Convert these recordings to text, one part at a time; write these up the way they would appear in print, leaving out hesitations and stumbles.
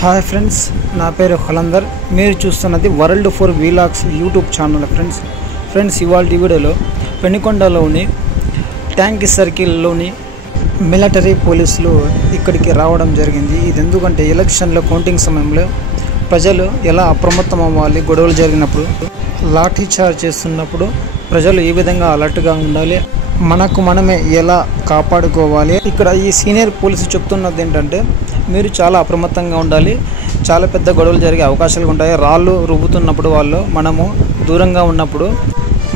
Hi friends, నా పేరు హలందర్. మీరు చూస్తున్నది world for vlogs YouTube channel. Friends ఇవాళ వీడియోలో పెనుకొండలోని ట్యాంక్ సర్కిల్లోని మిలిటరీ పోలీసులు ఇక్కడికి రావడం జరిగింది. ఇది ఎందుకంటే ఎలక్షన్లో కౌంటింగ్ సమయంలో ప్రజలు ఎలా అప్రమత్తం అవ్వాలి, గొడవలు జరిగినప్పుడు, లాఠీ చార్జ్ చేస్తున్నప్పుడు ప్రజలు ఏ విధంగా అలర్ట్గా ఉండాలి, మనకు మనమే ఎలా కాపాడుకోవాలి. ఇక్కడ ఈ సీనియర్ పోలీసు చెప్తున్నది ఏంటంటే మీరు చాలా అప్రమత్తంగా ఉండాలి. చాలా పెద్ద గొడవలు జరిగే అవకాశాలు ఉంటాయి. రాళ్ళు రుబ్బుతున్నప్పుడు మనము దూరంగా ఉన్నప్పుడు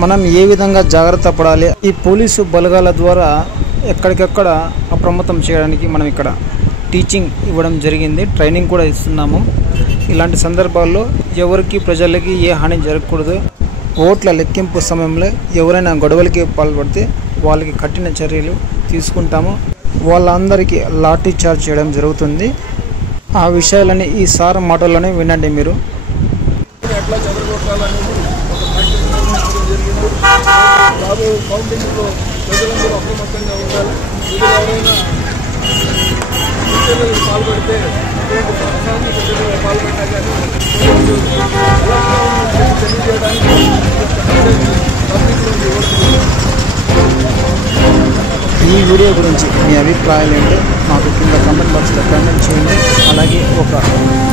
మనం ఏ విధంగా జాగ్రత్త పడాలి. ఈ పోలీసు బలగాల ద్వారా ఎక్కడికక్కడ అప్రమత్తం చేయడానికి మనం ఇక్కడ టీచింగ్ ఇవ్వడం జరిగింది, ట్రైనింగ్ కూడా ఇస్తున్నాము. ఇలాంటి సందర్భాల్లో ఎవరికి ప్రజలకి ఏ హాని జరగకూడదు. ఓట్ల లెక్కింపు సమయంలో ఎవరైనా గొడవలకి పాల్పడితే వాళ్ళకి కఠిన చర్యలు తీసుకుంటాము. వాళ్ళందరికీ లాఠీ చార్జ్ చేయడం జరుగుతుంది. ఆ విషయాలని ఈ సార్ మాటల్లోనే వినండి. మీరు ఎట్లా చెదరగొట్టాలనేది కౌంటింగ్లో ప్రజలందరూ అప్రమత్తంగా ఉండాలి. ఎవరైనా చర్యలకు పాల్పడితే అసాంఘిక చర్యలకు పాల్పడినా కానీ తెలియజేయడానికి ఈ వీడియో గురించి మీ అభిప్రాయాలు ఏంటో మాకు కింద కామెంట్ బాక్స్లో కామెంట్ చేయండి. అలాగే ఒక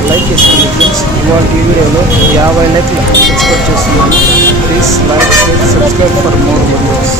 లైక్ చేసుకోండి ఫ్రెండ్స్. ఇవాళ ఈ వీడియోలో 50 లైక్లు ఎక్స్పెక్ట్ చేస్తున్నాను. Please like, share, subscribe for more videos.